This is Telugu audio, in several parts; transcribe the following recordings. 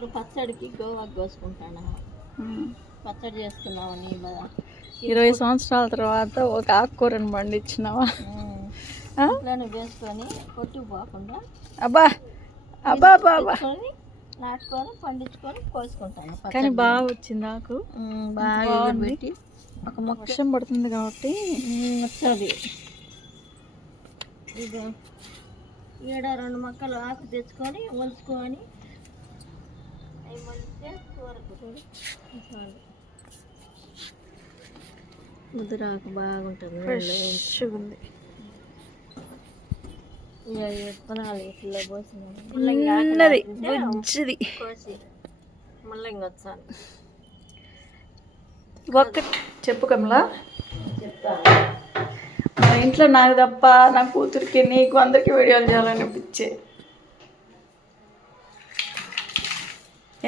గోంగూర పచ్చడికి గోవాకు కోసుకుంటాను. పచ్చడి చేసుకున్నామని ఇరవై సంవత్సరాల తర్వాత ఒక ఆకుకూరను పండించినావా? ఇంట్లోనే వేసుకొని కొట్టుకు పోకుండా అబ్బా! అబ్బా తెచ్చుకొని నాటుకొని పండించుకొని కోసుకుంటాను. కానీ బాగా వచ్చింది ఉమ్, బాగా. పెట్టి ఒక మొక్క. వర్షం పడుతుంది కాబట్టి. వస్తుంది. ఇది ఈడ రెండు మొక్కలు ఆకు తెచ్చుకొని ఒలుచుకొని అవి మొలిస్తే కూరకు చూడు చాలు. ముద్రాకు బాగుంటుంది. ఫ్రెష్గా ఉంది విత్తనాలు ఇట్లా పోసినాము ఉన్నది. బుజ్జిది. మళ్ళీ ఇంకొచ్చాను ఒక్క చెప్పు కమలా. చెప్తాను మా ఇంట్లో నాకు తప్ప నా కూతురికి నీకు అందరికి వీడియోలు చేయాలనిపించే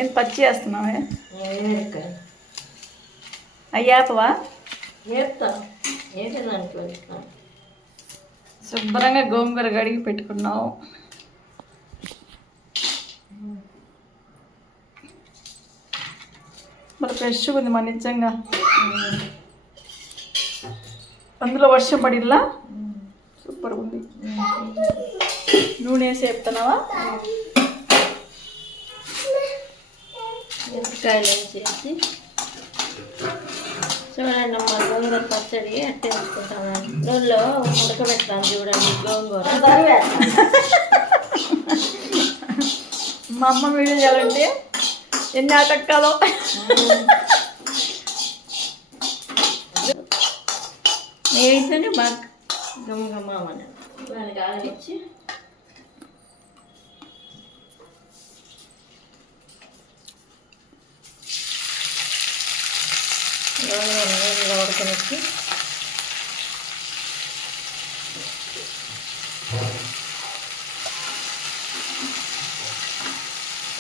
ఏం పచ్చి చేస్తున్నావే? అయ్యాపవా శుభ్రంగా గోంగూర గడిగి పెట్టుకున్నావు. మరి ఫ్రెష్గా ఉంది మన నిజంగా. అందులో వర్షం పడిల్లా? సూపర్ ఉంది. నూనె వేసి చెప్తున్నావా మిరపకాయలు వేసేసి చూడండి అమ్మ గోంగూర పచ్చడి అట్టే నూనెలో ఉడకబెడతాను చూడండి గోంగూర మా అమ్మ వీడియో చేయాలంటే ఎన్ని ఆటక్కాలో నేనైతేనే బాగా గమగమామని దానికి ఆలోచించి ఉడకనిచ్చి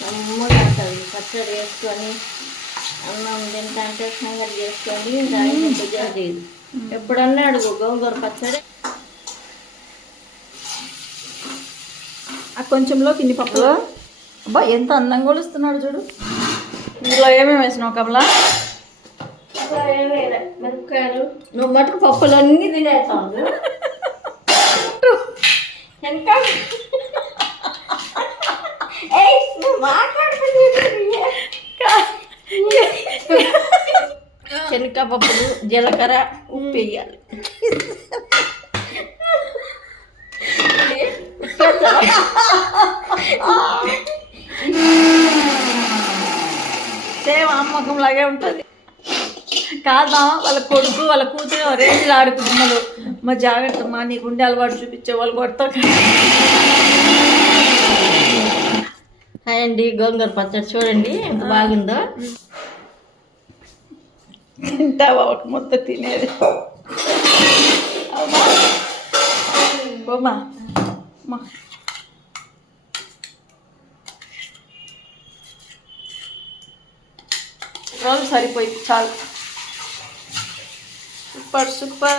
కమ్మగా ఉంటుంది పచ్చడి వేసుకొని అన్నం తింటే సంగతి చేసుకొని దానికి బుజ్జాది ఎప్పుడన్నా అడుగు గోంగూర పచ్చడి. ఆ కొంచెంలో కింది పప్పులో. అబ్బా ఎంత అందంగా కొలుస్తున్నాడు చూడు. ఇందులో ఏమేమి వేసినావు కమలా. మిరపకాయలు. నువ్వు మటుకు పప్పులు అన్నీ తినేస్తావు శనగపప్పులు జీలకర్ర ఉప్పు వేయాలి. సేమ్ అమ్మకం లాగే ఉంటుంది. కాదా? వాళ్ళ కొడుకు వాళ్ళ కూతురు రేంజ్లో ఆడుకుంటున్నారు మా జాగ్రత్త మా నీ గుండె అలవాటు చూపించే వాళ్ళు కొడతారు హాయ్ అండి గోంగూర పచ్చడి చూడండి ఎంత బాగుందో. తింటావా ఒక ముద్ద తినేది. అమ్మా. రోజు సరిపోయింది చాలు. Super super